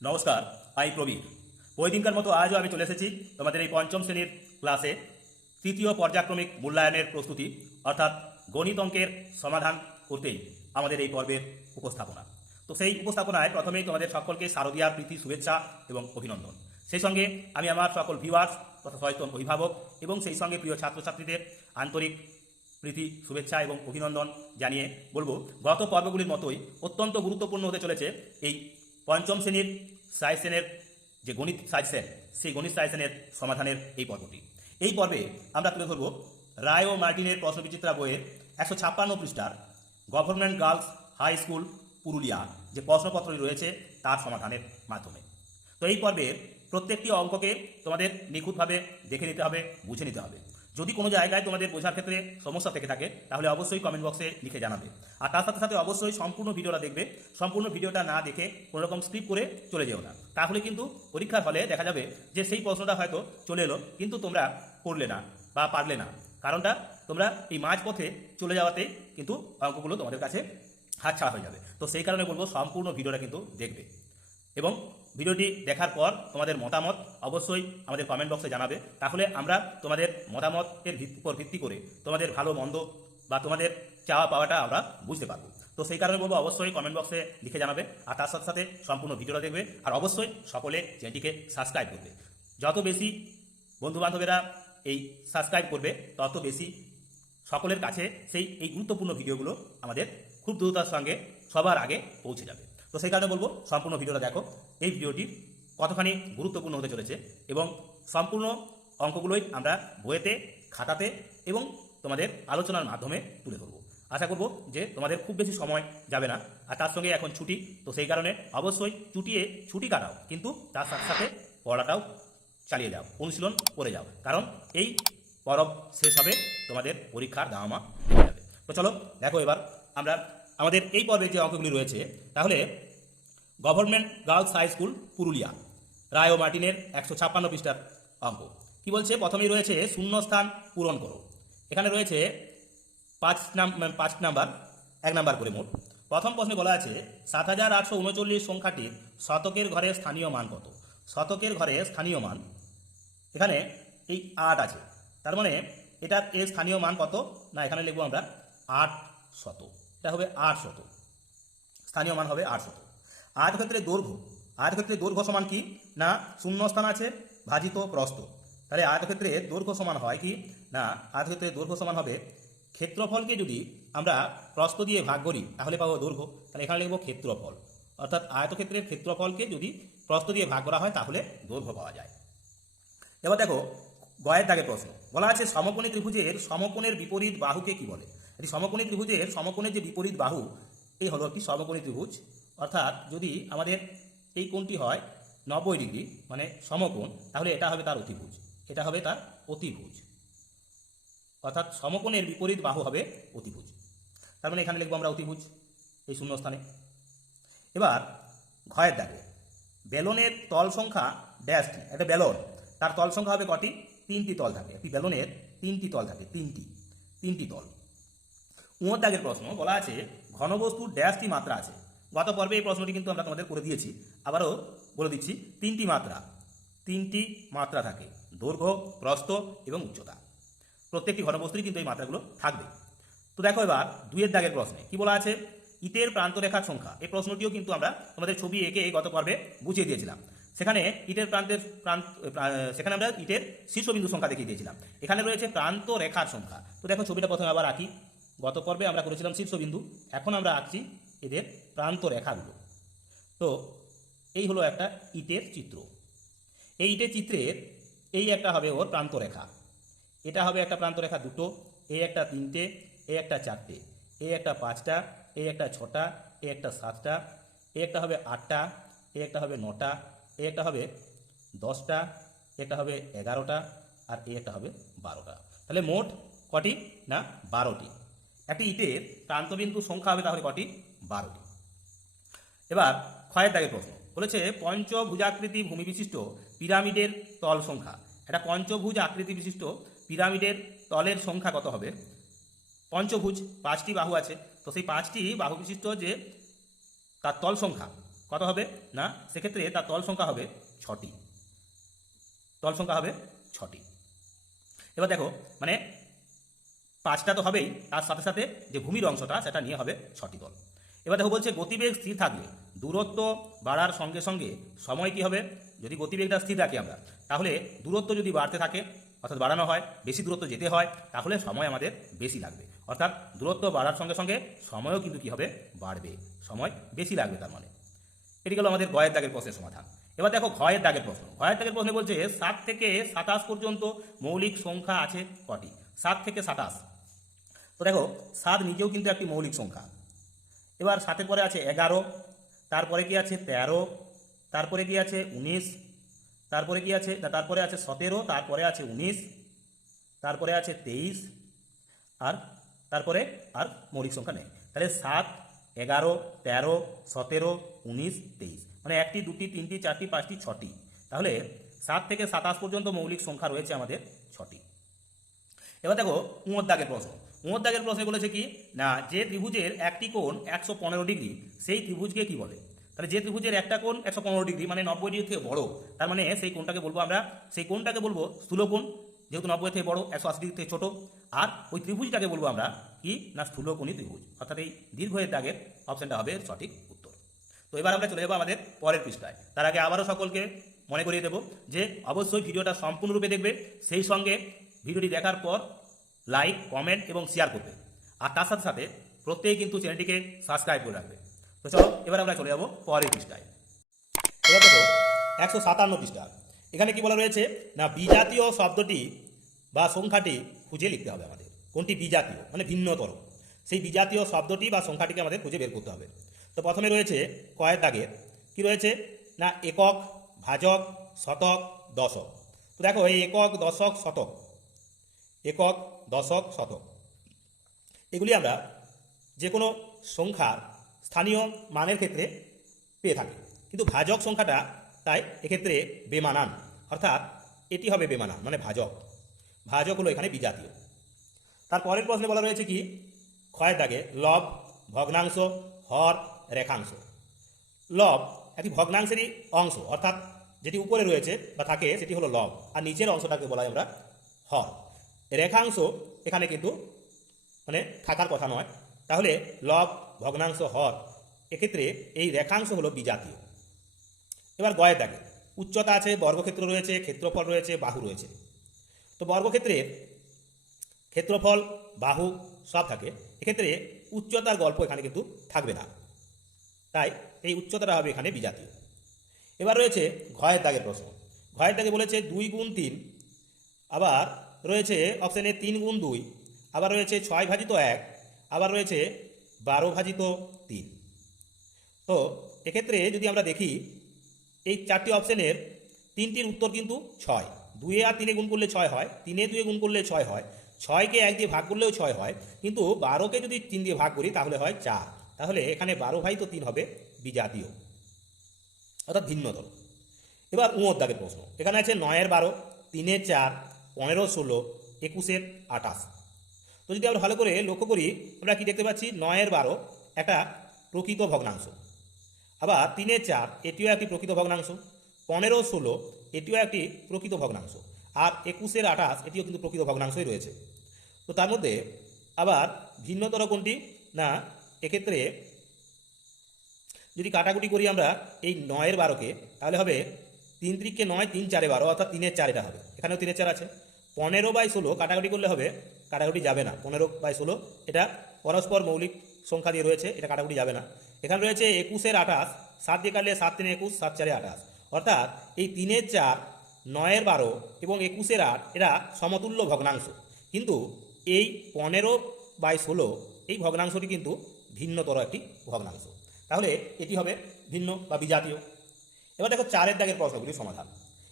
নমস্কার, আমি প্রবীর। দিনকার মতো আজও আমি চলে এসেছি তোমাদের এই পঞ্চম শ্রেণির ক্লাসে তৃতীয় পর্যায়ক্রমিক মূল্যায়নের প্রস্তুতি, অর্থাৎ গণিত অঙ্কের সমাধান করতেই আমাদের এই পর্বের উপস্থাপনা। তো সেই উপস্থাপনায় প্রথমেই তোমাদের সকলকে শারদীয়ার প্রীতি, শুভেচ্ছা এবং অভিনন্দন। সেই সঙ্গে আমি আমার সকল ভিউয়ার্স তথা সচেতন অভিভাবক এবং সেই সঙ্গে প্রিয় ছাত্রছাত্রীদের আন্তরিক প্রীতি, শুভেচ্ছা এবং অভিনন্দন জানিয়ে বলব, গত পর্বগুলির মতোই অত্যন্ত গুরুত্বপূর্ণ হতে চলেছে এই পঞ্চম শ্রেণির সাইসেনের যে গণিত সাইসেন সেই গণিত সাইসেনের সমাধানের এই পর্বটি। এই পর্বে আমরা তুলে ধরব রায় ও মার্টিনের প্রশ্নবিচিত্রা বইয়ের একশো ছাপ্পান্ন পৃষ্ঠার government girls high school, Purulia, যে প্রশ্নপত্রটি রয়েছে তার সমাধানের মাধ্যমে। তো এই পর্বের প্রত্যেকটি অঙ্ককে তোমাদের নিখুঁতভাবে দেখে নিতে হবে, বুঝে নিতে হবে। যদি কোনো জায়গায় তোমাদের বোঝার ক্ষেত্রে সমস্যা থেকে থাকে, তাহলে অবশ্যই কমেন্ট বক্সে লিখে জানাবে। আর তার সাথে সাথে অবশ্যই সম্পূর্ণ ভিডিওটা দেখবে। সম্পূর্ণ ভিডিওটা না দেখে কোনো রকম স্কিপ করে চলে যেও না। তাহলে কিন্তু পরীক্ষার হলে দেখা যাবে যে সেই প্রশ্নটা হয়তো চলে এলো, কিন্তু তোমরা করলে না বা পারলে না। কারণটা তোমরা এই মাঝ পথে চলে যাওয়াতে কিন্তু অঙ্কগুলো তোমাদের কাছে হাতছাড়া হয়ে যাবে। তো সেই কারণে বলব, সম্পূর্ণ ভিডিওটা কিন্তু দেখবে। এবং ভিডিওটি দেখার পর তোমাদের মতামত অবশ্যই আমাদের কমেন্ট বক্সে জানাবে। তাহলে আমরা তোমাদের মতামতের উপর ভিত্তি করে তোমাদের ভালো, মন্দ বা তোমাদের চাওয়া, পাওয়াটা আমরা বুঝতে পারব। তো সেই কারণে বলব, অবশ্যই কমেন্ট বক্সে লিখে জানাবে আর তার সাথে সাথে সম্পূর্ণ ভিডিওটা দেখবে আর অবশ্যই সকলে চ্যানেলটিকে সাবস্ক্রাইব করবে। যত বেশি বন্ধুবান্ধবেরা এই সাবস্ক্রাইব করবে, তত বেশি সকলের কাছে সেই, এই গুরুত্বপূর্ণ ভিডিওগুলো আমাদের খুব দ্রুততার সঙ্গে সবার আগে পৌঁছে যাবে। তো সেই কারণে বলব, সম্পূর্ণ ভিডিওটা দেখো। এই ভিডিওটি কতখানি গুরুত্বপূর্ণ হতে চলেছে এবং সম্পূর্ণ অঙ্কগুলোই আমরা বইয়েতে, খাতাতে এবং তোমাদের আলোচনার মাধ্যমে তুলে ধরবো। আশা করব যে তোমাদের খুব বেশি সময় যাবে না। আর তার সঙ্গে এখন ছুটি, তো সেই কারণে অবশ্যই ছুটিয়ে ছুটি কাটাও, কিন্তু তার সাথে সাথে পড়াটাও চালিয়ে যাও, অনুশীলন করে যাও। কারণ এই পরব শেষ হবে, তোমাদের পরীক্ষার দামা যাবে। তো চলো, দেখো এবার আমরা, আমাদের এই পর্বে যে অঙ্কগুলি রয়েছে, তাহলে government girls high school Purulia Ray ও মার্টিনের একশো ছাপ্পান্ন পৃষ্ঠার অঙ্ক। কি বলছে? প্রথমেই রয়েছে শূন্যস্থান পূরণ করো। এখানে রয়েছে পাঁচ নাম, পাঁচ নাম্বার, এক নাম্বার করে মোট। প্রথম প্রশ্নে বলা আছে, সাত হাজার আটশো উনচল্লিশ সংখ্যাটির শতকের ঘরে স্থানীয় মান কত? শতকের ঘরে স্থানীয় মান, এখানে এই আট আছে। তার মানে এটার এর স্থানীয় মান কত? না, এখানে লিখব আমরা আট শত। এটা হবে আট শত। স্থানীয় মান হবে আট শত। আয়তক্ষেত্রে দৈর্ঘ্য। আয়তক্ষেত্রে দৈর্ঘ্য সমান কি? না শূন্য স্থান আছে, ভাজিত প্রস্থ। তাহলে আয়তক্ষেত্রে দৈর্ঘ্য সমান হয় কি? না আয়তক্ষেত্রে দৈর্ঘ্য সমান হবে ক্ষেত্রফলকে যদি আমরা প্রস্থ দিয়ে ভাগ করি, তাহলে পাবো দৈর্ঘ্য। তাহলে এখানে লিখব ক্ষেত্রফল। অর্থাৎ আয়তক্ষেত্রের ক্ষেত্রফলকে যদি প্রস্থ দিয়ে ভাগ করা হয়, তাহলে দৈর্ঘ্য পাওয়া যায়। এবার দেখো, গয়ের দাগের প্রশ্ন। বলা আছে সমকোণী ত্রিভুজের সমকোণের বিপরীত বাহুকে কি বলে? এটি সমকোণী ত্রিভুজের সমকোণের যে বিপরীত বাহু, এই হলো একটি সমকোণী ত্রিভুজ। অর্থাৎ যদি আমাদের এই কোণটি হয় নব্বই ডিগ্রি মানে সমকোণ, তাহলে এটা হবে তার অতিভুজ। এটা হবে তার অতিভুজ। অর্থাৎ সমকোণের বিপরীত বাহু হবে অতিভুজ। তার মানে এখানে লিখব আমরা অতিভুজ এই শূন্যস্থানে। এবার ঘয়ের দাগে বেলনের তল সংখ্যা ড্যাশটি একটা বেলন। তার তল সংখ্যা হবে কটি? তিনটি তল থাকে। একটি বেলনের তিনটি তল থাকে, তিনটি তিনটি তল। উঁয়োর দাগের প্রশ্ন বলা আছে, ঘনবস্তুর ড্যাশটি মাত্রা আছে। গত পর্বে এই প্রশ্নটি কিন্তু আমরা তোমাদের করে দিয়েছি। আবারও বলে দিচ্ছি, তিনটি মাত্রা তিনটি মাত্রা থাকে, দৈর্ঘ্য, প্রস্থ এবং উচ্চতা। প্রত্যেকটি ঘনবস্তুরই কিন্তু এই মাত্রাগুলো থাকবে। তো দেখো এবার দুইয়ের দাগের প্রশ্নে কি বলা আছে? ইটের প্রান্তরেখার সংখ্যা। এই প্রশ্নটিও কিন্তু আমরা তোমাদের ছবি এঁকে গত পর্বে বুঝিয়ে দিয়েছিলাম। সেখানে ইটের প্রান্তের প্রান্ত সেখানে আমরা ইটের শীর্ষবিন্দু সংখ্যা দেখিয়ে দিয়েছিলাম। এখানে রয়েছে প্রান্ত রেখার সংখ্যা। তো দেখো ছবিটা প্রথমে আবার আঁকি। গত পর্বে আমরা করেছিলাম শীর্ষবিন্দু। এখন আমরা আঁকছি এদের প্রান্ত রেখাগুলো তো এই হলো একটা ইটের চিত্র এই ইটের চিত্রের এই একটা হবে ওর প্রান্ত রেখা এটা হবে একটা প্রান্ত রেখা দুটো এই একটা তিনটে এই একটা চারটে এই একটা পাঁচটা এই একটা ছটা এই একটা সাতটা এই একটা হবে আটটা এই একটা হবে নটা এই একটা হবে দশটা এটা হবে এগারোটা আর এই একটা হবে বারোটা তাহলে মোট কটি না বারোটি একটি ইটের প্রান্তবিন্দু সংখ্যা হবে তাহলে কটি বারোটি এবার ক্ষয়ের দাগের প্রশ্ন, বলেছে পঞ্চভুজাকৃতি ভূমি বিশিষ্ট পিরামিডের তল সংখ্যা। একটা পঞ্চভুজ আকৃতি বিশিষ্ট পিরামিডের তলের সংখ্যা কত হবে? পঞ্চভুজ, পাঁচটি বাহু আছে। তো সেই পাঁচটি বাহু বিশিষ্ট যে তার তল সংখ্যা কত হবে? না, সেক্ষেত্রে তার তল সংখ্যা হবে ছটি। তল সংখ্যা হবে ছটি। এবার দেখো মানে পাঁচটা তো হবেই, তার সাথে সাথে যে ভূমির অংশটা, সেটা নিয়ে হবে ছটি তল। এবার দেখো বলছে গতিবেগ স্থির থাকলে দূরত্ব বাড়ার সঙ্গে সঙ্গে সময় কি হবে? যদি গতিবেগটা স্থির রাখি আমরা, তাহলে দূরত্ব যদি বাড়তে থাকে, অর্থাৎ বাড়ানো হয়, বেশি দূরত্ব যেতে হয়, তাহলে সময় আমাদের বেশি লাগবে। অর্থাৎ দূরত্ব বাড়ার সঙ্গে সঙ্গে সময়ও কিন্তু কি হবে? বাড়বে। সময় বেশি লাগবে তার মানে। এটি গেল আমাদের গয়ের দাগের প্রশ্নের সমাধান। এবার দেখো ঘয়ের দাগের প্রশ্ন। ঘয়ের দাগের প্রশ্নে বলছে, সাত থেকে সাতাশ পর্যন্ত মৌলিক সংখ্যা আছে কটি? সাত থেকে সাতাশ। তো দেখো, সাত নিজেও কিন্তু একটি মৌলিক সংখ্যা। এবার সাতের পরে আছে এগারো, তারপরে কি আছে তেরো, তারপরে কি আছে উনিশ, তারপরে কি আছে তারপরে আছে সতেরো, তারপরে আছে উনিশ, তারপরে আছে তেইশ, আর তারপরে আর মৌলিক সংখ্যা নেই। তাহলে সাত, এগারো, তেরো, সতেরো, উনিশ, তেইশ মানে একটি, দুটি, তিনটি, চারটি, পাঁচটি, ছটি। তাহলে সাত থেকে সাতাশ পর্যন্ত মৌলিক সংখ্যা রয়েছে আমাদের ছটি। এবার দেখো উঁয়োর দাগের প্রশ্ন। উঁয়োর দাগের প্রশ্নে বলেছে কি, না, যে ত্রিভুজের একটি কোণ একশো পনেরো ডিগ্রি, সেই ত্রিভুজকে কি বলে? তাহলে যে ত্রিভুজের একটা কোণ একশো পনেরো ডিগ্রি মানে নব্বই ডিগ্রি থেকে বড়, তার মানে সেই কোণটাকে বলব আমরা, সেই কোণটাকে বলব স্থূলকোণ যেহেতু নব্বই থেকে বড়, একশো আশি ডিগ্রি থেকে ছোটো, আর ওই ত্রিভুজটাকে বলব আমরা কি, না, স্থূলকোণী ত্রিভুজ। অর্থাৎ এই দীর্ঘের দাগের অপশনটা হবে সঠিক উত্তর। তো এবার আমরা চলে যাব আমাদের পরের পৃষ্ঠায়। তার আগে আবারও সকলকে মনে করিয়ে দেবো যে, অবশ্যই ভিডিওটা সম্পূর্ণরূপে দেখবে। সেই সঙ্গে ভিডিওটি দেখার পর লাইক কমেন্ট এবং শেয়ার করবে। আর তার সাথে সাথে প্রত্যেকেই কিন্তু চ্যানেলটিকে সাবস্ক্রাইব করে রাখবে। তো চলো, এবার আমরা চলে যাব পরের পৃষ্ঠায়। এবার দেখো, একশো সাতান্ন পৃষ্ঠা। এখানে কি বলা রয়েছে? না, বিজাতীয় শব্দটি বা সংখ্যাটি খুঁজে লিখতে হবে আমাদের। কোনটি বিজাতীয়? মানে ভিন্নতর। সেই বিজাতীয় শব্দটি বা সংখ্যাটিকে আমাদের খুঁজে বের করতে হবে। তো প্রথমে রয়েছে কয়েক দাগের। কি রয়েছে? না, একক, ভাজক, শতক, দশক। তো দেখো, এই একক, দশক, শতক। একক দশক, শতক। এগুলি আমরা যে কোনো সংখ্যার স্থানীয় মানের ক্ষেত্রে পেয়ে থাকি। কিন্তু ভাজক সংখ্যাটা তাই এক্ষেত্রে বেমানান। অর্থাৎ এটি হবে বেমানান মানে ভাজক। ভাজক হলো এখানে বিজাতীয়। তার পরের প্রশ্নে বলা রয়েছে কি? ক্ষয়ের দাগে লব, ভগ্নাংশ, হর, রেখাংশ। লব একটি ভগ্নাংশেরই অংশ, অর্থাৎ যেটি উপরে রয়েছে বা থাকে সেটি হলো লব। আর নিচের অংশটাকে বলা হয় আমরা হর। রেখাংশ এখানে কিন্তু মানে থাকার কথা নয়। তাহলে লব, ভগ্নাংশ, হর এক্ষেত্রে এই রেখাংশ হলো বিজাতীয়। এবার গয়ের দাগে উচ্চতা আছে, বর্গক্ষেত্র রয়েছে, ক্ষেত্রফল রয়েছে, বাহু রয়েছে। তো বর্গক্ষেত্রে ক্ষেত্রফল, বাহু সব থাকে। এক্ষেত্রে উচ্চতার গল্প এখানে কিন্তু থাকবে না। তাই এই উচ্চতাটা হবে এখানে বিজাতীয়। এবার রয়েছে ঘয়ের দাগের প্রশ্ন। ঘয়ের দাগে বলেছে দুই গুণ তিন, আবার রয়েছে অপশানে তিন গুণ দুই, আবার রয়েছে ছয় ভাজিত এক, আবার রয়েছে বারো ভাজিত তিন। তো এক্ষেত্রে যদি আমরা দেখি, এই চারটি অপশানের তিনটির উত্তর কিন্তু ছয়। দুয়ে আর তিনে গুণ করলে ছয় হয়, তিনে দুয়ে গুণ করলে ছয় হয়, ছয়কে এক দিয়ে ভাগ করলেও ছয় হয়, কিন্তু বারোকে যদি তিন দিয়ে ভাগ করি তাহলে হয় চার। তাহলে এখানে বারো ভাই তো তিন হবে বিজাতীয়। অর্থাৎ ভিন্নতর এবার উঁয়োর দাগের প্রশ্ন। এখানে আছে নয়ের বারো, তিনের চার পনেরো, ষোলো, একুশের আঠাশ। তো যদি আমরা ভালো করে লক্ষ্য করি, আমরা কি দেখতে পাচ্ছি? নয়ের বারো, একটা প্রকৃত ভগ্নাংশ। আবার তিনের চার, এটিও একটি প্রকৃত ভগ্নাংশ। পনেরো, ষোলো, এটিও একটি প্রকৃত ভগ্নাংশ। আর একুশের আঠাশ, এটিও কিন্তু প্রকৃত ভগ্নাংশই রয়েছে। তো তার মধ্যে আবার ভিন্নতর কোনটি? না, এক্ষেত্রে যদি কাটাকুটি করি আমরা এই নয়ের বারোকে, তাহলে হবে তিন ত্রিককে নয়, তিন চারে বারো, অর্থাৎ তিনের চার এটা হবে। এখানেও তিনের চার আছে। পনেরো বাই ষোলো কাটাকুটি করলে হবে, কাটাকুটি যাবে না। পনেরো বাই ষোলো, এটা পরস্পর মৌলিক সংখ্যা দিয়ে রয়েছে, এটা কাটাকুটি যাবে না। এখানে রয়েছে একুশের আঠাশ, সাত দিয়ে কাটলে সাত তিনে একুশ, সাত চারে আঠাশ। অর্থাৎ এই তিনের চার, নয়ের বারো এবং একুশের আট এরা সমতুল্য ভগ্নাংশ। কিন্তু এই পনেরো বাই ষোলো, এই ভগ্নাংশটি কিন্তু ভিন্নতর একটি ভগ্নাংশ। তাহলে এটি হবে ভিন্ন বা বিজাতীয়। এবার দেখো চারের দাগের প্রশ্নগুলির সমাধান।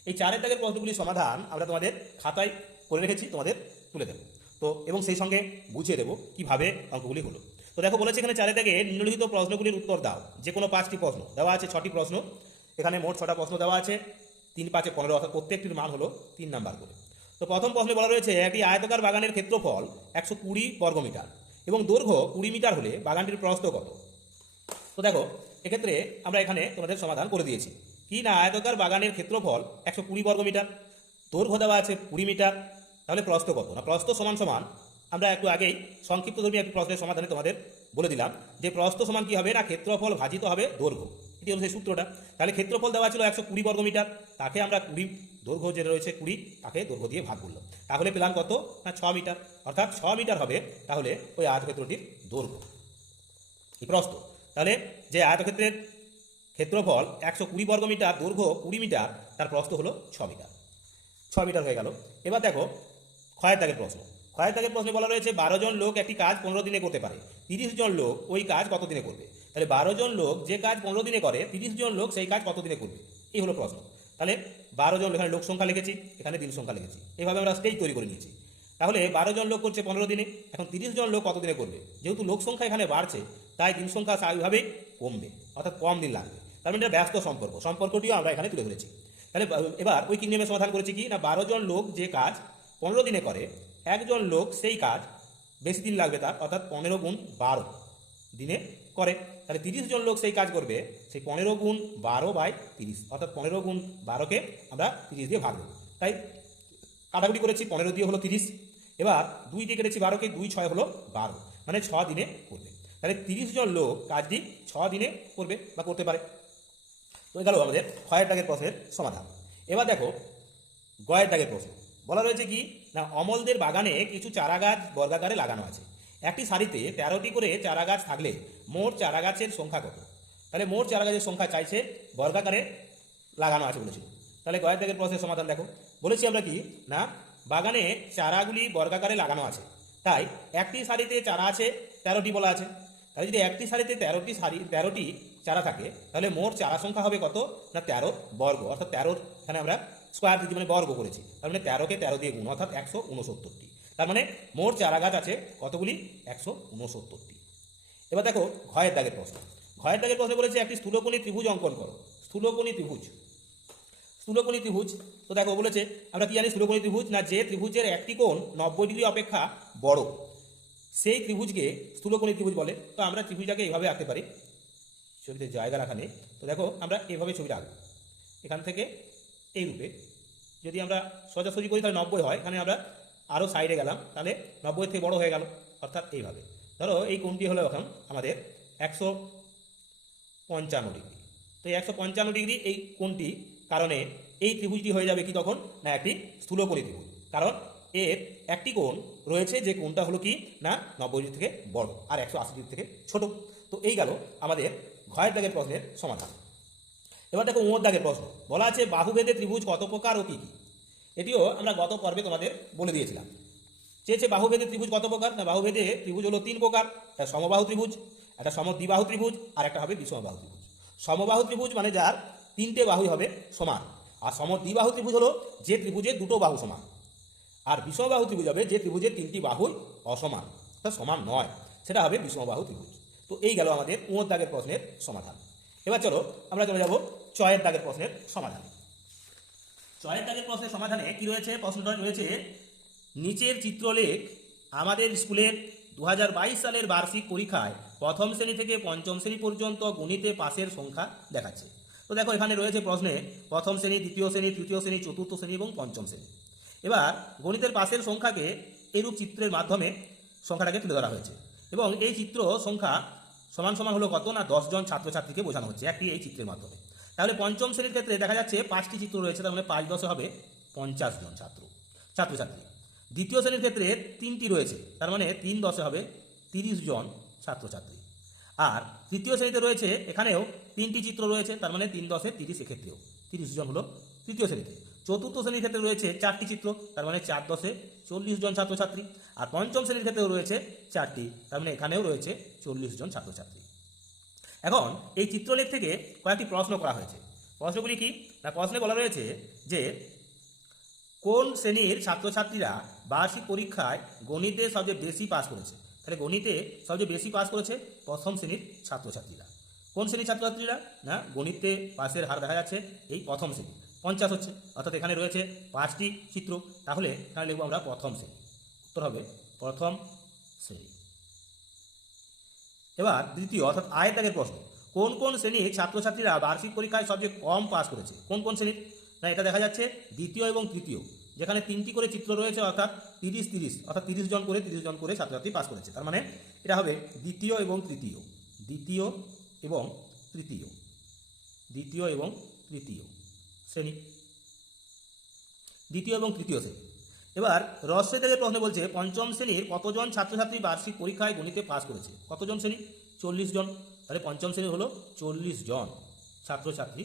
এই চারের দাগের প্রশ্নগুলির সমাধান আমরা তোমাদের খাতায় করে রেখেছি, তোমাদের তুলে দেবো। তো, এবং সেই সঙ্গে বুঝিয়ে দেবো কীভাবে অঙ্কগুলি হলো। তো দেখো, বলেছে এখানে চারের দাগে নিম্নলিখিত প্রশ্নগুলির উত্তর দাও। যে কোনো পাঁচটি প্রশ্ন, দেওয়া আছে ছটি প্রশ্ন। এখানে মোট ছটা প্রশ্ন দেওয়া আছে। তিন পাঁচে পনেরো, অর্থাৎ প্রত্যেকটির মান হলো তিন নাম্বার করে। তো প্রথম প্রশ্নে বলা রয়েছে, একটি আয়তকার বাগানের ক্ষেত্রফল একশো কুড়ি বর্গমিটার এবং দৈর্ঘ্য কুড়ি মিটার হলে বাগানটির প্রস্থ কত? তো দেখো, এক্ষেত্রে আমরা এখানে তোমাদের সমাধান করে দিয়েছি। কি না আয়তকার বাগানের ক্ষেত্রফল একশো কুড়ি বর্গমিটার দৈর্ঘ্য দেওয়া আছে কুড়ি মিটার, তাহলে প্রস্থ কত? না, প্রস্থ সমান সমান, আমরা একটু আগেই সংক্ষিপ্ত ধর্মী একটি প্রশ্নের সমাধানে তোমাদের বলে দিলাম যে প্রস্থ সমান কী হবে না, ক্ষেত্রফল ভাজিত হবে দৈর্ঘ্য। এটি হলো সেই সূত্রটা। তাহলে ক্ষেত্রফল দেওয়া ছিল একশো কুড়ি বর্গমিটার তাকে আমরা কুড়ি, দৈর্ঘ্য যেটা রয়েছে কুড়ি, তাকে দৈর্ঘ্য দিয়ে ভাগ করলাম। তাহলে পেলাম কত? না, ছ মিটার। অর্থাৎ ছ মিটার হবে, তাহলে ওই আয়তক্ষেত্রটির দৈর্ঘ্য। এই প্রস্থ। তাহলে যে আয়তক্ষেত্রের ক্ষেত্রফল একশো কুড়ি বর্গমিটার দৈর্ঘ্য কুড়ি মিটার, তার প্রস্থ হলো ছ মিটার। ছ মিটার হয়ে গেল। এবার দেখো, ক্ষয়ের দাগের প্রশ্ন। ক্ষয়ের দাগের প্রশ্নে বলা রয়েছে, বারো জন লোক একটি কাজ পনেরো দিনে করতে পারে। তিরিশ জন লোক ওই কাজ কত দিনে করবে? তাহলে বারো জন লোক যে কাজ পনেরো দিনে করে, তিরিশ জন লোক সেই কাজ কত দিনে করবে? এই হলো প্রশ্ন। তাহলে বারো জন, এখানে লোক সংখ্যা লিখেছি, এখানে দিন সংখ্যা লিখেছি। এইভাবে আমরা স্টেজ তৈরি করে নিয়েছি। তাহলে বারো জন লোক করছে পনেরো দিনে, এখন তিরিশ জন লোক কত দিনে করবে? যেহেতু লোক সংখ্যা এখানে বাড়ছে, তাই দিন সংখ্যা স্বাভাবিকভাবেই কমবে, অর্থাৎ কম দিন লাগবে। তার মানে এটা ব্যস্ত সম্পর্ক। সম্পর্কটিও আমরা এখানে তুলে ধরেছি। তাহলে এবার ওই নিয়মে সমাধান করেছি কি? না, বারো জন লোক যে কাজ পনেরো দিনে করে, একজন লোক সেই কাজ বেশি দিন লাগবে তার, অর্থাৎ পনেরো গুণ বারো দিনে করে। তাহলে তিরিশ জন লোক সেই কাজ করবে, সেই পনেরো গুণ বারো বাই তিরিশ, অর্থাৎ পনেরো গুণ বারোকে আমরা তিরিশ দিয়ে ভাগ তাই কাটাকুটি করেছি, পনেরো দিয়ে হলো তিরিশ, এবার দুই দিয়ে কেটেছি বারোকে, দুই ছয় হলো বারো মানে ছ দিনে করবে। তাহলে তিরিশ জন লোক কাজটি ছ দিনে করবে বা করতে পারে। তো গেল আমাদের ক্ষয়ের দাগের প্রশ্নের সমাধান। এবার দেখো, গয়ের দাগের প্রশ্ন। বলা রয়েছে কি, না, অমলদের বাগানে কিছু চারা গাছ বর্গাকারে লাগানো আছে। একটি সারিতে তেরোটি করে চারা গাছ থাকলে মোট চারা গাছের সংখ্যা কত? তাহলে মোট চারা গাছের সংখ্যা চাইছে বর্গাকারে লাগানো আছে বলেছিল। তাহলে গয়ের দাগের প্রশ্নের সমাধান দেখো। বলেছি আমরা কি, না, বাগানে চারাগুলি বর্গাকারে লাগানো আছে। তাই একটি সারিতে চারা আছে, তেরোটি বলা আছে। তাহলে যদি একটি সারিতে তেরোটি সারি, তেরোটি চারা থাকে, তাহলে মোট চারা সংখ্যা হবে কত? না তেরো বর্গ। অর্থাৎ তেরোর এখানে আমরা স্কোয়ার দিচ্ছি মানে বর্গ করেছি। তার মানে তেরোকে তেরো দিয়ে গুণ, অর্থাৎ একশো উনসত্তরটি। তার মানে মোট চারা গাছ আছে কতগুলি? একশো উনসত্তরটি। এবার দেখো ঘয়ের দাগের প্রশ্ন। ঘয়ের দাগের প্রশ্ন বলেছে একটি স্থূলকোণী ত্রিভুজ অঙ্কন করো। স্থূলকোণী ত্রিভুজ। স্থূলকোণী ত্রিভুজ। তো দেখো বলেছে, আমরা কি জানি স্থূলকোণী ত্রিভুজ? না, যে ত্রিভুজের একটি কোণ নব্বই ডিগ্রি অপেক্ষা বড়, সেই ত্রিভুজকে স্থূলকোণী ত্রিভুজ বলে। তো আমরা ত্রিভুজটাকে এইভাবে আঁকতে পারি। ছবিতে জায়গা রাখা নেই। তো দেখো, আমরা এইভাবে ছবিটা আঁকবো। এখান থেকে এই রূপে। যদি আমরা সোজাসুজি করি, তাহলে নব্বই হয়। এখানে আমরা আরও সাইডে গেলাম, তাহলে নব্বই থেকে বড় হয়ে গেল, অর্থাৎ এইভাবে। ধরো, এই কোণটি হলো এখন আমাদের একশো পঞ্চান্ন ডিগ্রি। তো এই একশো পঞ্চান্ন ডিগ্রি এই কোণটি কারণে এই ত্রিভুজটি হয়ে যাবে কি তখন? না, একটি স্থূলকোণী ত্রিভুজ। কারণ এর একটি কোণ রয়েছে, যে কোণটা হলো কি? না, নব্বই ডিগ্রি থেকে বড়, আর একশো আশি ডিগ্রি থেকে ছোট। তো এই গেল আমাদের ঘয়ের দাগের প্রশ্নের সমাধান। এবার দেখো উমর দাগের প্রশ্ন। বলা আছে বাহুভেদে ত্রিভুজ কত প্রকার ও কী কী? এটিও আমরা গত পর্বে তোমাদের বলে দিয়েছিলাম। চেয়েছে বাহুভেদে ত্রিভুজ কত প্রকার? না, বাহুভেদে ত্রিভুজ হলো তিন প্রকার। একটা সমবাহু ত্রিভুজ, একটা সমদ্বিবাহু ত্রিভুজ, আর একটা হবে বিষমবাহু ত্রিভুজ। সমবাহু ত্রিভুজ মানে যার তিনটে বাহুই হবে সমান, আর সমদ্বিবাহু ত্রিভুজ হলো যে ত্রিভুজের দুটো বাহু সমান। আর বিষমবাহু ত্রিভুজ হবে যে ত্রিভুজের তিনটি বাহুই অসমান। তা সমান নয়, সেটা হবে বিষমবাহু ত্রিভুজ। তো এই গেল আমাদের উমর দাগের প্রশ্নের সমাধান। এবার চলো আমরা চলে যাব চয়ের দাগের প্রশ্নের সমাধান। চয়ের দাগের প্রশ্নের সমাধানে কি রয়েছে? প্রশ্নটা রয়েছে, নিচের চিত্রলেখ আমাদের স্কুলের দু হাজার বাইশ সালের বার্ষিক পরীক্ষায় প্রথম শ্রেণি থেকে পঞ্চম শ্রেণি পর্যন্ত গণিতে পাশের সংখ্যা দেখাচ্ছে। তো দেখো এখানে রয়েছে প্রশ্নে প্রথম শ্রেণি, দ্বিতীয় শ্রেণি, তৃতীয় শ্রেণি, চতুর্থ শ্রেণি এবং পঞ্চম শ্রেণি। এবার গণিতের পাশের সংখ্যাকে এরূপ চিত্রের মাধ্যমে সংখ্যাটাকে তুলে ধরা হয়েছে। এবং এই চিত্র সংখ্যা সমান সমান হলো কত না দশজন ছাত্রছাত্রীকে বোঝানো হচ্ছে, একটি এই চিত্রের মাধ্যমে। তাহলে পঞ্চম শ্রেণির ক্ষেত্রে দেখা যাচ্ছে পাঁচটি চিত্র রয়েছে, তার মানে পাঁচ দশে হবে পঞ্চাশ জন ছাত্র, ছাত্রছাত্রী। দ্বিতীয় শ্রেণির ক্ষেত্রে তিনটি রয়েছে, তার মানে তিন দশে হবে তিরিশ জন ছাত্রছাত্রী। আর তৃতীয় শ্রেণীতে রয়েছে, এখানেও তিনটি চিত্র রয়েছে, তার মানে তিন দশে তিরিশ এক্ষেত্রেও। তিরিশ জন হলো তৃতীয় শ্রেণীতে। চতুর্থ শ্রেণির ক্ষেত্রে রয়েছে চারটি চিত্র, তার মানে চার দশে চল্লিশ জন ছাত্রছাত্রী। আর পঞ্চম শ্রেণির ক্ষেত্রেও রয়েছে চারটি, তার মানে এখানেও রয়েছে চল্লিশ জন ছাত্রছাত্রী। এখন এই চিত্রলেখ থেকে কয়েকটি প্রশ্ন করা হয়েছে। প্রশ্নগুলি কি? না, প্রশ্নে বলা রয়েছে যে কোন শ্রেণির ছাত্রছাত্রীরা বার্ষিক পরীক্ষায় গণিতে সবচেয়ে বেশি পাস করেছে? তাহলে গণিতে সবচেয়ে বেশি পাস করেছে প্রথম শ্রেণির ছাত্রছাত্রীরা। কোন শ্রেণির ছাত্রছাত্রীরা? না, গণিতে পাসের হার দেখা যাচ্ছে এই প্রথম শ্রেণি পঞ্চাশ হচ্ছে, অর্থাৎ এখানে রয়েছে পাঁচটি চিত্র। তাহলে এখানে লিখব আমরা প্রথম শ্রেণি। উত্তর হবে প্রথম শ্রেণি। এবার দ্বিতীয়, অর্থাৎ আয়ের দাগের প্রশ্ন। কোন কোন শ্রেণির ছাত্রছাত্রীরা বার্ষিক পরীক্ষায় সবচেয়ে কম পাস করেছে? কোন কোন শ্রেণির? না, এটা দেখা যাচ্ছে দ্বিতীয় এবং তৃতীয়। যেখানে তিনটি করে চিত্র রয়েছে, অর্থাৎ তিরিশ তিরিশ, অর্থাৎ তিরিশ জন করে তিরিশ জন করে ছাত্রছাত্রী পাস করেছে। তার মানে এটা হবে দ্বিতীয় এবং তৃতীয়। দ্বিতীয় এবং তৃতীয়। দ্বিতীয় এবং তৃতীয়। শ্রেণি। দ্বিতীয় এবং তৃতীয় শ্রেণি। এবার রহস্য থেকে প্রশ্ন বলছে, পঞ্চম শ্রেণির কতজন ছাত্রছাত্রী বার্ষিক পরীক্ষায় গণিতে পাস করেছে? কতজন শ্রেণি? চল্লিশ জন। তাহলে পঞ্চম শ্রেণি হলো চল্লিশ জন ছাত্রছাত্রী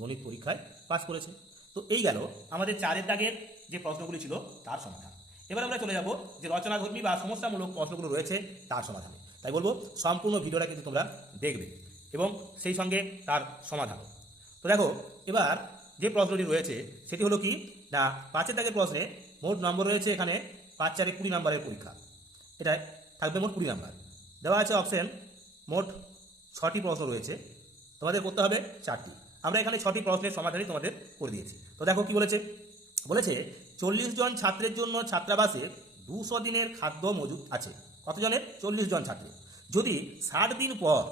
গণিত পরীক্ষায় পাস করেছে। তো এই গেল আমাদের চারের দাগের যে প্রশ্নগুলি ছিল, তার সমাধান। এবার আমরা চলে যাব যে রচনাধর্মী বা সমস্যামূলক প্রশ্নগুলো রয়েছে, তার সমাধানে। তাই বলব, সম্পূর্ণ ভিডিওটা কিন্তু তোমরা দেখবে এবং সেই সঙ্গে তার সমাধান তো দেখো, এবার যে প্রশ্নটি রয়েছে, সেটি হলো কি? না, পাঁচের দাগের প্রশ্নে মোট নম্বর রয়েছে এখানে পাঁচ চারে কুড়ি নম্বরের পরীক্ষা। এটা থাকবে মোট কুড়ি নাম্বার। দেওয়া আছে অপশন, মোট ছটি প্রশ্ন রয়েছে। তোমাদের করতে হবে চারটি। আমরা এখানে ছটি প্রশ্নের সমাধানই তোমাদের করে দিয়েছি। তো দেখো কি বলেছে? বলেছে, চল্লিশ জন ছাত্রের জন্য ছাত্রাবাসে দুশো দিনের খাদ্য মজুদ আছে। কতজনের? চল্লিশ জন ছাত্র যদি ষাট দিন পর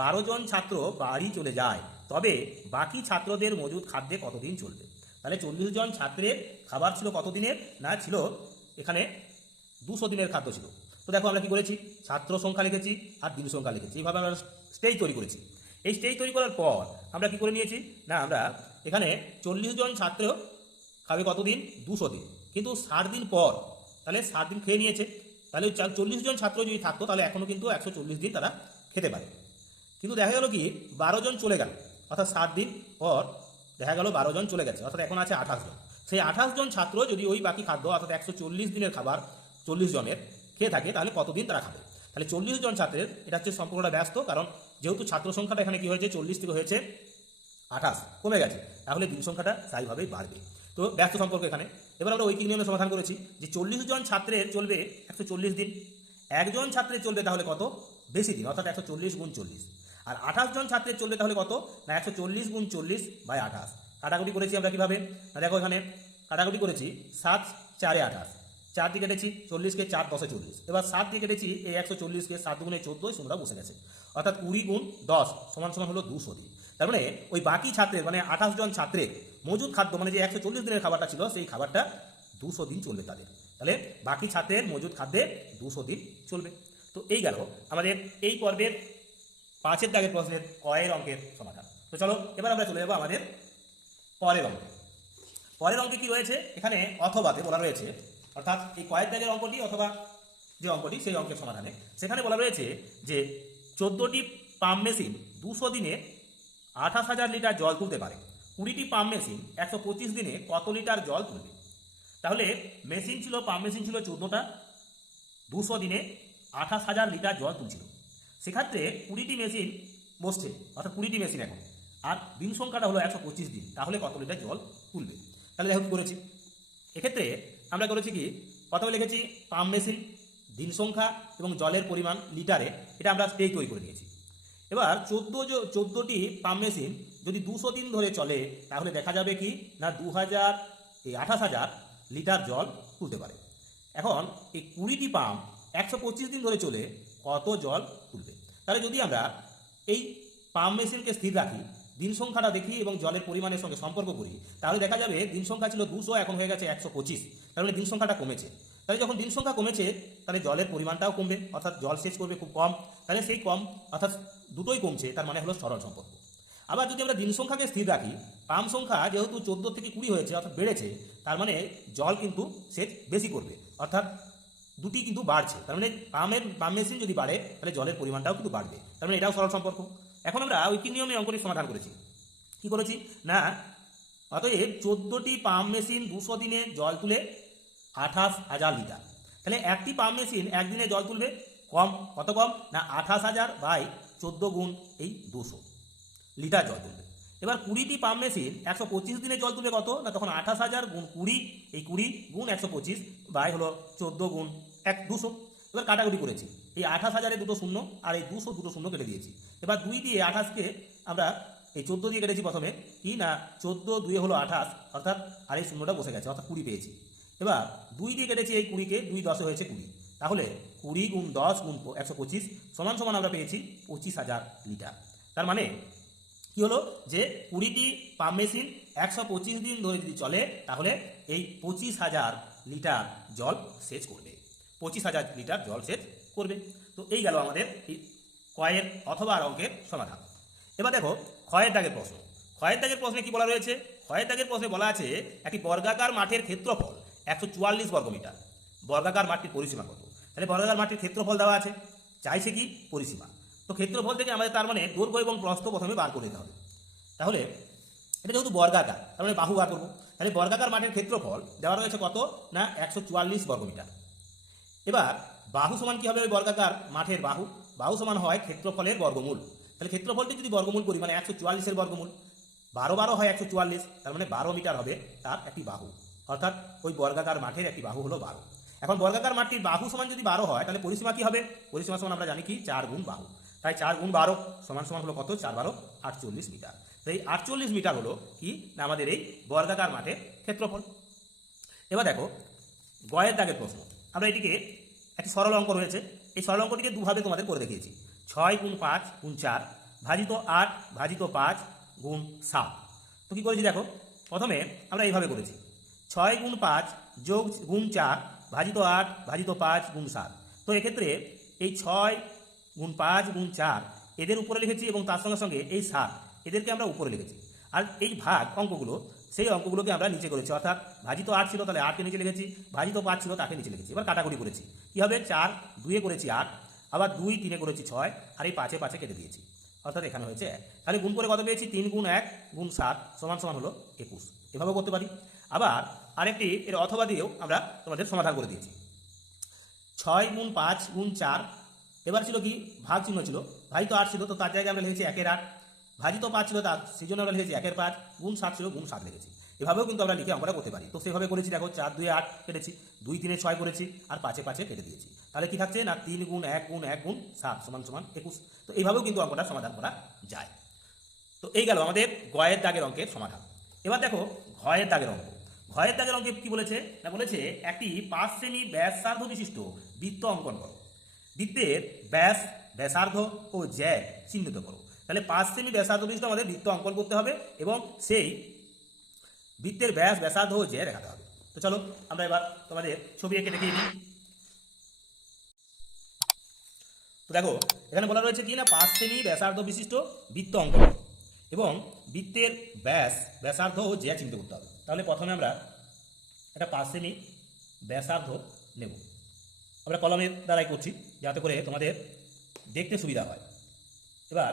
বারো জন ছাত্র বাড়ি চলে যায়, তবে বাকি ছাত্রদের মজুদ খাদ্যে কতদিন চলবে? তাহলে চল্লিশ জন ছাত্রের খাবার ছিল কতদিনের? না, ছিল এখানে দুশো দিনের খাদ্য ছিল। তো দেখো আমরা কি করেছি? ছাত্র সংখ্যা লিখেছি আর দিন সংখ্যা লিখেছি। এইভাবে আমরা স্টেজ তৈরি করেছি। এই স্টেজ তৈরি করার পর আমরা কি করে নিয়েছি? না, আমরা এখানে চল্লিশ জন ছাত্র খাবে কতদিন? দুশো দিন। কিন্তু ষাট দিন পর, তাহলে ষাট দিন খেয়ে নিয়েছে। তাহলে চল্লিশ জন ছাত্র যদি থাকতো, তাহলে এখনও কিন্তু একশো চল্লিশ দিন তারা খেতে পারে। কিন্তু দেখা গেল কি, বারো জন চলে গেল। অর্থাৎ ষাট দিন পর দেখা গেল বারো জন চলে গেছে। অর্থাৎ এখন আছে আঠাশ জন। সেই আঠাশ জন ছাত্র যদি ওই বাকি খাদ্য, অর্থাৎ একশো চল্লিশ দিনের খাবার চল্লিশ জনের খেয়ে থাকে, তাহলে কতদিন তারা খাবে? তাহলে চল্লিশ জন ছাত্রের এটা হচ্ছে সম্পূর্ণটা ব্যস্ত, কারণ যেহেতু ছাত্র সংখ্যাটা এখানে কি হয়েছে, চল্লিশ থেকে হয়েছে আঠাশ, কমে গেছে। তাহলে দিন সংখ্যাটা স্থায়ীভাবেই বাড়বে। তো ব্যস্ত সম্পর্ক এখানে। এবার আমরা ঐকিক নিয়মে সমাধান করেছি, যে চল্লিশ জন ছাত্রের চলবে একশো চল্লিশ দিন। একজন ছাত্রের চলবে তাহলে কত? বেশি দিন, অর্থাৎ একশো চল্লিশ গুণ চল্লিশ। আর আঠাশ জন ছাত্রের চলবে তাহলে কত? না, একশো চল্লিশ গুণ চল্লিশ বাই আঠাশ। কাটাকুটি করেছি আমরা কীভাবে? না, দেখো এখানে কাটাকুটি করেছি, সাত চারে আঠাশ। চার দিয়ে কেটেছি চল্লিশকে চার, দশে চল্লিশ। এবার সাত দিয়ে কেটেছি, এই একশো চল্লিশকে সাত দুগুণে চোদ্দোই শূন্যটা বসে গেছে। অর্থাৎ কুড়ি গুণ দশ সমান সমান হলো দুশো দিন। তার মানে ওই বাকি ছাত্রের মানে আঠাশ জন ছাত্রের মজুদ খাদ্য মানে যে একশো চল্লিশ দিনের খাবারটা ছিল, সেই খাবারটা দুশো দিন চলবে তাদের। তাহলে বাকি ছাত্রের মজুদ খাদ্যে দুশো দিন চলবে। তো এই গেল আমাদের এই পর্বের পাঁচের দাগের প্রশ্নের কয়ের অঙ্কের সমাধান। তো চলো, এবার আমরা চলে যাব আমাদের পরের অঙ্কে। পরের অঙ্কে কি রয়েছে? এখানে অথবাতে বলা রয়েছে, অর্থাৎ এই কয়েক দাগের অঙ্কটি অথবা যে অঙ্কটি, সেই অঙ্কের সমাধানে। সেখানে বলা রয়েছে যে চোদ্দোটি পাম্প মেশিন দুশো দিনে আঠাশ হাজার লিটার জল তুলতে পারে। কুড়িটি পাম্প মেশিন একশো পঁচিশ দিনে কত লিটার জল তুলবে? তাহলে মেশিন ছিল, পাম্প মেশিন ছিল চোদ্দোটা, দুশো দিনে আঠাশ হাজার লিটার জল তুলছিল। সেক্ষেত্রে কুড়িটি মেশিন বসছে, অর্থাৎ কুড়িটি মেশিন এখন। আর দিন সংখ্যাটা হলো একশো পঁচিশ দিন, তাহলে কত লিটার জল তুলবে? তাহলে দেখো কি করেছি। এক্ষেত্রে আমরা করেছি কি, প্রথমে লিখেছি পাম্প মেশিন, দিন সংখ্যা এবং জলের পরিমাণ লিটারে, এটা আমরা স্টেজ তৈরি করে দিয়েছি। এবার চোদ্দ চোদ্দোটি পাম্প মেশিন যদি দুশো দিন ধরে চলে, তাহলে দেখা যাবে কি, না দু হাজার এই আঠাশ হাজার লিটার জল তুলতে পারে। এখন এই কুড়িটি পাম্প একশো পঁচিশ দিন ধরে চলে কত জল তুলবে তাহলে যদি আমরা এই পাম্প মেশিনকে স্থির রাখি, দিন সংখ্যাটা দেখি এবং জলের পরিমাণের সঙ্গে সম্পর্ক করি, তাহলে দেখা যাবে দিন সংখ্যা ছিল দুশো, এখন হয়ে গেছে একশো পঁচিশ। তাহলে দিন সংখ্যাটা কমেছে। তাহলে যখন দিন সংখ্যা কমেছে, তাহলে জলের পরিমাণটাও কমবে, অর্থাৎ জল সেচ করবে খুব কম। তাহলে সেই কম, অর্থাৎ দুটোই কমছে, তার মানে হলো সরল সম্পর্ক। আবার যদি আমরা দিন সংখ্যাকে স্থির রাখি পাম্প সংখ্যা যেহেতু চোদ্দ থেকে কুড়ি হয়েছে, অর্থাৎ বেড়েছে, তার মানে জল কিন্তু সেচ বেশি করবে। অর্থাৎ দুটি কিন্তু বাড়ছে। তার মানে পাম্পের পাম্প মেশিন যদি বাড়ে, তাহলে জলের পরিমাণটাও কিন্তু বাড়বে। তার মানে এটাও সরল সম্পর্ক। এখন আমরা ঐকিক নিয়মে অঙ্কটি সমাধান করেছি। কি করেছি? না, অতএব চোদ্দোটি পাম্প মেশিন দুশো দিনে জল তুলে আঠাশ হাজার লিটার। তাহলে একটি পাম্প মেশিন একদিনে জল তুলবে কম, কত কম? না, আঠাশ হাজার বাই চোদ্দ গুণ এই দুশো লিটার জল তুলবে। এবার কুড়িটি পাম্প মেশিন একশো পঁচিশ দিনে জল তুলবে কত? না, তখন আঠাশ হাজার গুণ কুড়ি, এই কুড়ি গুণ একশো পঁচিশ বাই হলো চোদ্দ গুণ এক দুশো। এবার কাটাকুটি করেছি। এই আঠাশ হাজারে দুটো শূন্য আর এই দুশো দুটো শূন্য কেটে দিয়েছি। এবার দুই দিয়ে আঠাশকে আমরা এই চোদ্দ দিয়ে কেটেছি প্রথমে। কি না? চোদ্দ দুয়ে হলো আঠাশ, অর্থাৎ আর এই শূন্যটা বসে গেছে, অর্থাৎ কুড়ি পেয়েছি। এবার দুই দিয়ে কেটেছি এই কুড়িকে, দুই দশে হয়েছে কুড়ি। তাহলে কুড়ি গুণ দশ গুণ একশো পঁচিশ সমান সমান আমরা পেয়েছি পঁচিশ হাজার লিটার। তার মানে কি হলো? যে কুড়িটি পাম্প মেশিন একশো পঁচিশ দিন ধরে যদি চলে, তাহলে এই পঁচিশ হাজার লিটার জল সেচ করবে। পঁচিশ হাজার লিটার জল সেচ করবে। তো এই গেল আমাদের এই কয়ের অথবা আর অঙ্কের সমাধান। এবার দেখো, ক্ষয়ের দাগের প্রশ্ন। ক্ষয়ের দাগের প্রশ্নে কি বলা রয়েছে? ক্ষয়ের দাগের প্রশ্নে বলা আছে, একটি বর্গাকার মাঠের ক্ষেত্রফল একশো চুয়াল্লিশ বর্গমিটার বর্গাকার মাঠটির পরিসীমা কত? তাহলে বর্গাকার মাঠটির ক্ষেত্রফল দেওয়া আছে, চাইছে কি? পরিসীমা। তো ক্ষেত্রফল থেকে আমাদের তার মানে দৈর্ঘ্য এবং প্রস্থ প্রথমে বার করে নিতে হবে। তাহলে এটা যেহেতু বর্গাকার, তার মানে বাহু বার করব। তাহলে বর্গাকার মাঠের ক্ষেত্রফল দেওয়া রয়েছে কত? না, একশো চুয়াল্লিশ বর্গমিটার এবার বাহু সমান কি হবে ওই বর্গাকার মাঠের বাহু? বাহু সমান হয় ক্ষেত্রফলের বর্গমূল। তাহলে ক্ষেত্রফলটি যদি বর্গমূল করি মানে একশো চুয়াল্লিশের বর্গমূল, বারো বারো হয় একশো চুয়াল্লিশ, তার মানে বারো মিটার হবে তার একটি বাহু। অর্থাৎ ওই বর্গাকার মাঠের একটি বাহু হলো বারো। এখন বর্গাকার মাঠটির বাহু সমান যদি বারো হয়, তাহলে পরিসীমা কি হবে? পরিসীমা সমান আমরা জানি কি? চার গুণ বাহু। তাই চার গুণ বারো সমান সমান হলো কত? চার বারো আটচল্লিশ মিটার। তো এই আটচল্লিশ মিটার হলো কি? না, আমাদের এই বর্গাকার মাঠের ক্ষেত্রফল। এবার দেখো, গয়ের দাগের প্রশ্ন। আমরা এটিকে একটি সরল অঙ্ক রয়েছে। এই সরল অঙ্কটিকে দুভাবে তোমাদের করে দেখিয়েছি। ছয় গুণ পাঁচ গুণ চার ভাজিত আট ভাজিত পাঁচ গুণ সাত। তো কী করেছি দেখো? প্রথমে আমরা এইভাবে করেছি। ছয় গুণ পাঁচ যোগ গুণ চার ভাজিত আট ভাজিত পাঁচ গুণ সাত। তো এক্ষেত্রে এই ছয় গুণ পাঁচ গুণ চার এদের উপরে লিখেছি এবং তার সঙ্গে সঙ্গে এই সাত এদেরকে আমরা উপরে লিখেছি। আর এই ভাগ অঙ্কগুলো সেই অঙ্কগুলোকে আমরা নিচে করেছি। অর্থাৎ ভাজিত আট ছিল, তাহলে আটকে নিচে লিখেছি। ভাজিত পাঁচ ছিল, তাকে নিচে লিখেছি। এবার কাটাকুটি করেছি। কী হবে? চার, দুয়ে করেছি আট, আবার দুই, তিনে করেছি ছয়, আর এই পাঁচে পাঁচে কেটে দিয়েছি। অর্থাৎ এখানে হয়েছে এক। তাহলে গুণ করে কত পেয়েছি? তিন গুণ এক গুণ সাত সমান সমান হলো একুশ। এভাবেও করতে পারি। আবার আরেকটি, এর অথবা দিয়েও আমরা তোমাদের সমাধান করে দিয়েছি। ছয় গুণ পাঁচ গুণ চার, এবার ছিল কি? ভাগ চিহ্ন ছিল। ভাই তো আট ছিল, তো তার জায়গায় আমরা লিখেছি একের আট। ভাজিত পাঁচ ছিল তার, সেই জন্য আমরা লিখেছি একের পাঁচ, গুণ সাত ছিল গুণ সাত লিখেছি। এভাবেও কিন্তু আমরা লিখে আমরা করতে পারি। তো সেভাবে করেছি, দেখো, চার, দুই, আট কেটেছি, দুই, তিনে ছয় করেছি, আর পাঁচে পাঁচে কেটে দিয়েছি। তাহলে কি থাকছে না? তিন গুণ এক গুণ এক, গুণ সাত সমান সমান একুশ। তো এইভাবেও কিন্তু অঙ্কটা সমাধান করা যায়। তো এই গেল আমাদের গয়ের দাগের অঙ্কের সমাধান। এবার দেখো, ঘয়ের দাগের অঙ্ক। ঘয়ের দাগের অঙ্কে কি বলেছে? না, বলেছে একটি পাঁচ শ্রেণি ব্যাসার্ধ বিশিষ্ট বৃত্ত অঙ্কন করো। বৃত্তের ব্যাস, ব্যাসার্ধ ও জ্যা চিহ্নিত করো। তাহলে পাঁচ সেমি ব্যাসার্ধ বিশিষ্ট আমাদের বৃত্ত অঙ্কন করতে হবে এবং সেই বৃত্তের ব্যাস ব্যাসার্ধ জ্যা দেখাতে হবে। তো চলো, আমরা এবার তোমাদের ছবি এঁকে দেখিয়ে দিই। তো দেখো, এখানে বলা রয়েছে কি না, পাঁচ সেমি ব্যাসার্ধ বিশিষ্ট বৃত্ত অঙ্কন এবং বৃত্তের ব্যাস, ব্যাসার্ধ ও জ্যা চিনতে করতে হবে। তাহলে প্রথমে আমরা একটা পাঁচ সেমি ব্যাসার্ধ নেব। আমরা কলমের দ্বারাই করছি, যাতে করে তোমাদের দেখতে সুবিধা হয়। এবার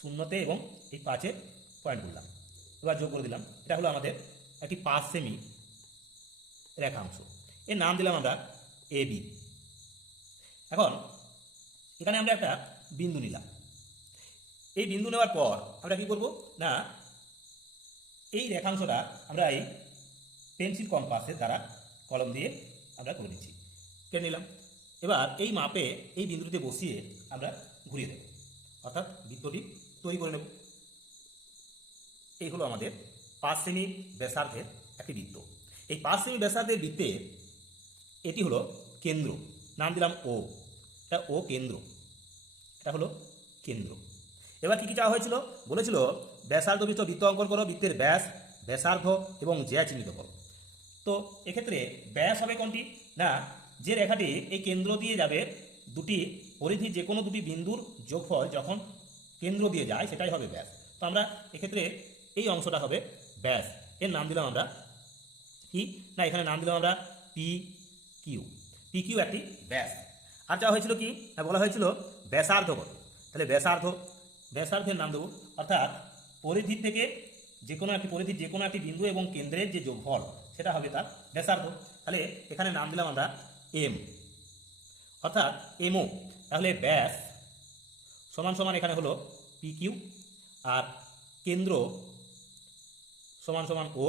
শূন্যতে এবং এই পাঁচে পয়েন্ট করলাম এবার যোগ করে দিলাম। এটা হলো আমাদের একটি পাঁচ সেমি রেখাংশ। এর নাম দিলাম আমরা এ বি এখন এখানে আমরা একটা বিন্দু নিলাম। এই বিন্দু নেওয়ার পর আমরা কি করব? না, এই রেখাংশটা আমরা এই পেন্সিল কম্পাসের দ্বারা কলম দিয়ে আমরা করে দিচ্ছি কেটে নিলাম। এবার এই মাপে এই বিন্দুটিতে বসিয়ে আমরা ঘুরিয়ে দেব। অর্থাৎ বৃত্তটি তৈরি করে নেব। এই হলো আমাদের পাঁচ সেমি ব্যাসার্ধের একটি বৃত্ত। এই পাঁচ সেমি ব্যাসার্ধের বৃত্তে এটি হলো কেন্দ্র। নাম দিলাম ও এটা ও কেন্দ্র। এটা হলো কেন্দ্র। এবার কী কী চাওয়া হয়েছিল? বলেছিল ব্যাসার্ধ বৃত্ত বৃত্ত অঙ্কন করো, বৃত্তের ব্যাস, ব্যাসার্ধ এবং জ্যা চিহ্নিত করো। তো এক্ষেত্রে ব্যাস হবে কোনটি? না, যে রেখাটি এই কেন্দ্র দিয়ে যাবে দুটি পরিধি, যে কোনো দুটি বিন্দুর যোগফল যখন কেন্দ্র দিয়ে যায়, সেটাই হবে ব্যাস। তো আমরা এক্ষেত্রে এই অংশটা হবে ব্যাস। এর নাম দিলাম আমরা কি? না, এখানে নাম দিলাম আমরা পি কিউ পি কিউ একটি ব্যাস। আর যা হয়েছিল কি? না বলা হয়েছিল ব্যাসার্ধ কত তাহলে ব্যাসার্ধ, ব্যাসার্ধের নাম দেবো, অর্থাৎ পরিধির থেকে যে কোনো একটি পরিধির যে কোনো একটি বিন্দু এবং কেন্দ্রের যে যোগফল, সেটা হবে তার ব্যাসার্ধ। তাহলে এখানে নাম দিলাম আমরা এম অর্থাৎ এমও তাহলে ব্যাস সমান সমান এখানে হলো পি কিউ আর কেন্দ্র সমান সমান ও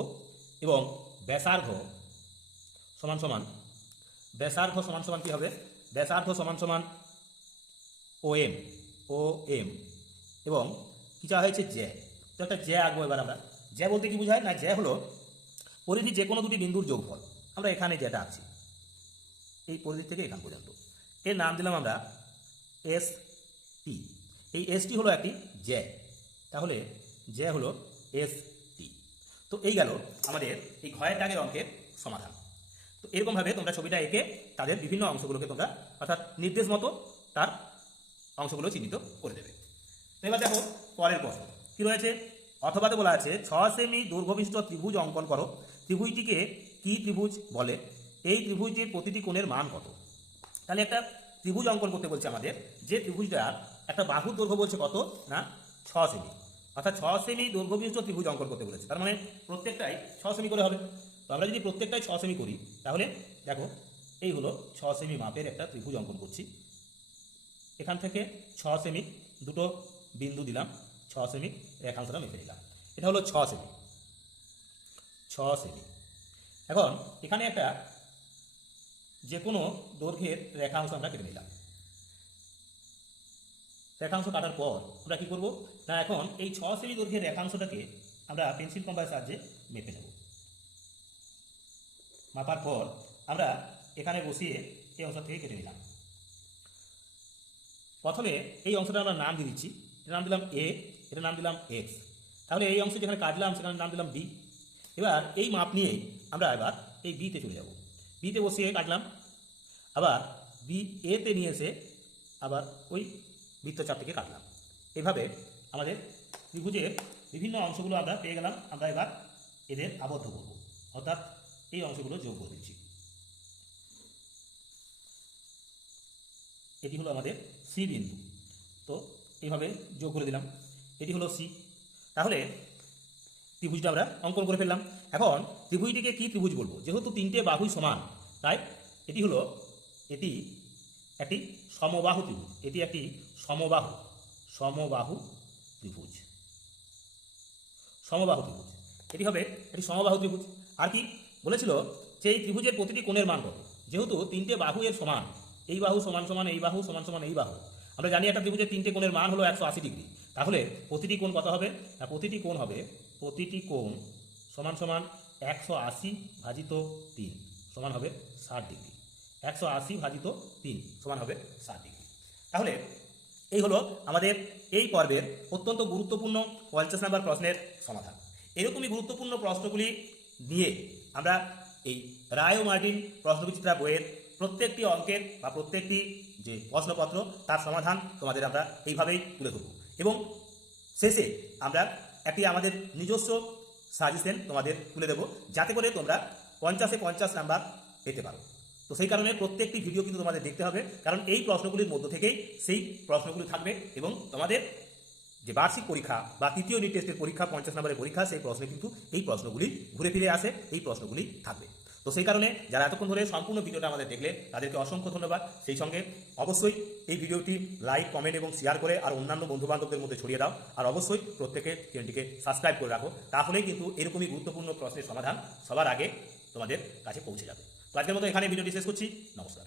এবং ব্যাসার্ধ সমান সমান, ব্যাসার্ধ সমান সমান কী হবে? ব্যাসার্ধ সমান সমান ও এম ও এম এবং কি চাওয়া হয়েছে? জ্যা তো একটা জ্যা আঁকবো এবার আমরা। জ্যা বলতে কি বোঝায়? না জ্যা হলো পরিধি যে কোনো দুটি বিন্দুর যোগফল। আমরা এখানে যেটা আছি এই পরিধি থেকে এখান পর্যন্ত। এর নাম দিলাম আমরা এস টি এই এসটি হলো একটি জ্যা। তাহলে জ্যা হলো এস টি তো এই গেল আমাদের এই ঘয়ের টাগের অঙ্কের সমাধান। তো এরকমভাবে তোমরা ছবিটা এঁকে তাদের বিভিন্ন অংশগুলোকে তোমরা অর্থাৎ নির্দেশ মতো তার অংশগুলো চিহ্নিত করে দেবে। তো এবার দেখো পরের প্রশ্ন। কি রয়েছে? অথবাতে বলা আছে, ছ সেমি দৈর্ঘ্যবিষ্ট ত্রিভুজ অঙ্কন করো। ত্রিভুজটিকে কি ত্রিভুজ বলে? এই ত্রিভুজটির প্রতিটি কোণের মান কত? তাহলে একটা ত্রিভুজ অঙ্কন করতে বলছে আমাদের। যে ত্রিভুজটার একটা বাহুর দৈর্ঘ্য বলছে কত? না, ছ সেমি অর্থাৎ ছ সেমি দৈর্ঘ্যবিষ্ট ত্রিভুজ অঙ্কন করতে বলেছে। তার মানে প্রত্যেকটাই ছ সেমি করে হবে। তো আমরা যদি প্রত্যেকটাই ছ সেমি করি, তাহলে দেখো, এই হলো ছ সেমি মাপের একটা ত্রিভুজ অঙ্কন করছি। এখান থেকে ছ সেমি দুটো বিন্দু দিলাম, ছ সেমি রেখাংশটা মেপে দিলাম এটা হলো ছ সেমি ছ সেমি এখন, এখানে একটা যে কোনো দৈর্ঘ্যের রেখাংশ আমরা কেটে নিলাম। রেখাংশ কাটার পর আমরা কি করব? না, এখন এই ছ সেমি দৈর্ঘ্যের রেখাংশটাকে আমরা পেন্সিল কম্পাসের সাহায্যে মেপে নেব। মাপার পর আমরা এখানে বসিয়ে এই অংশ থেকে কেটে নিলাম। প্রথমে এই অংশটা আমরা নাম দিয়ে দিচ্ছি। এটা নাম দিলাম এ এটা নাম দিলাম এক্স তাহলে এই অংশ যেখানে কাটলাম, সেখানে নাম দিলাম বি এবার এই মাপ নিয়ে আমরা এবার এই বিতে চলে যাব। বিতে বসিয়ে কাটলাম। আবার বি এতে নিয়ে এসে আবার ওই বৃত্তচাপ থেকে কাটলাম। এভাবে আমাদের ত্রিভুজের বিভিন্ন অংশগুলো আমরা পেয়ে গেলাম। আমরা এবার এদের আবদ্ধ করব। অর্থাৎ এই অংশগুলো যোগ করে দিচ্ছি। এটি হলো আমাদের সি বিন্দু। তো এইভাবে যোগ করে দিলাম। এটি হলো সি তাহলে ত্রিভুজটা আমরা অঙ্কন করে ফেললাম। এখন ত্রিভুজটিকে কি ত্রিভুজ বলব? যেহেতু তিনটে বাহুই সমান, তাই এটি হলো, এটি একটি সমবাহু ত্রিভুজ। এটি একটি সমবাহু সমবাহু ত্রিভুজ। সমবাহু ত্রিভুজ। এটি হবে একটি সমবাহু ত্রিভুজ। আর কি বলেছিল যে এই ত্রিভুজের প্রতিটি কোণের মান কত? যেহেতু তিনটে বাহু এর সমান, এই বাহু সমান সমান, এই বাহু সমান সমান, এই বাহু। আমরা জানি একটা ত্রিভুজের তিনটে কোণের মান হলো একশো আশি ডিগ্রি। তাহলে প্রতিটি কোণ কত হবে? না, প্রতিটি কোণ হবে, প্রতিটি কোণ সমান সমান একশো আশি ভাজিত তিন, সমান হবে ষাট ডিগ্রি। একশো আশি ভাজিত তিন সমান হবে ষাট ডিগ্রি। তাহলে এই হলো আমাদের এই পর্বের অত্যন্ত গুরুত্বপূর্ণ পঞ্চাশ নাম্বার প্রশ্নের সমাধান। এরকমই গুরুত্বপূর্ণ প্রশ্নগুলি নিয়ে আমরা এই রায় ও মার্টিন প্রশ্নবিচিত্রা বইয়ের প্রত্যেকটি অঙ্কের বা প্রত্যেকটি যে প্রশ্নপত্র, তার সমাধান তোমাদের আমরা এইভাবেই তুলে ধরব। এবং শেষে আমরা একটি আমাদের নিজস্ব সাজেশন তোমাদের তুলে দেব, যাতে করে তোমরা পঞ্চাশে পঞ্চাশ নাম্বার পেতে পারো। তো সেই কারণে প্রত্যেকটি ভিডিও কিন্তু তোমাদের দেখতে হবে। কারণ এই প্রশ্নগুলির মধ্য থেকেই সেই প্রশ্নগুলি থাকবে এবং তোমাদের যে বার্ষিক পরীক্ষা বা তৃতীয় ইউনিট টেস্টের পরীক্ষা, পঞ্চাশ নম্বরের পরীক্ষা, সেই প্রশ্নে কিন্তু এই প্রশ্নগুলি ঘুরে ফিরে আসে, এই প্রশ্নগুলি থাকবে। তো সেই কারণে যারা এতক্ষণ ধরে সম্পূর্ণ ভিডিওটা আমাদের দেখলে, তাদেরকে অসংখ্য ধন্যবাদ। সেই সঙ্গে অবশ্যই এই ভিডিওটি লাইক, কমেন্ট এবং শেয়ার করে আর অন্যান্য বন্ধু বান্ধবদের মধ্যে ছড়িয়ে দাও। আর অবশ্যই প্রত্যেকে চ্যানেলটিকে সাবস্ক্রাইব করে রাখো। তাহলেই কিন্তু এরকমই গুরুত্বপূর্ণ প্রশ্নের সমাধান সবার আগে তোমাদের কাছে পৌঁছে যাবে। আজকের মতো এখানে ভিডিওটি শেষ করছি। নমস্কার।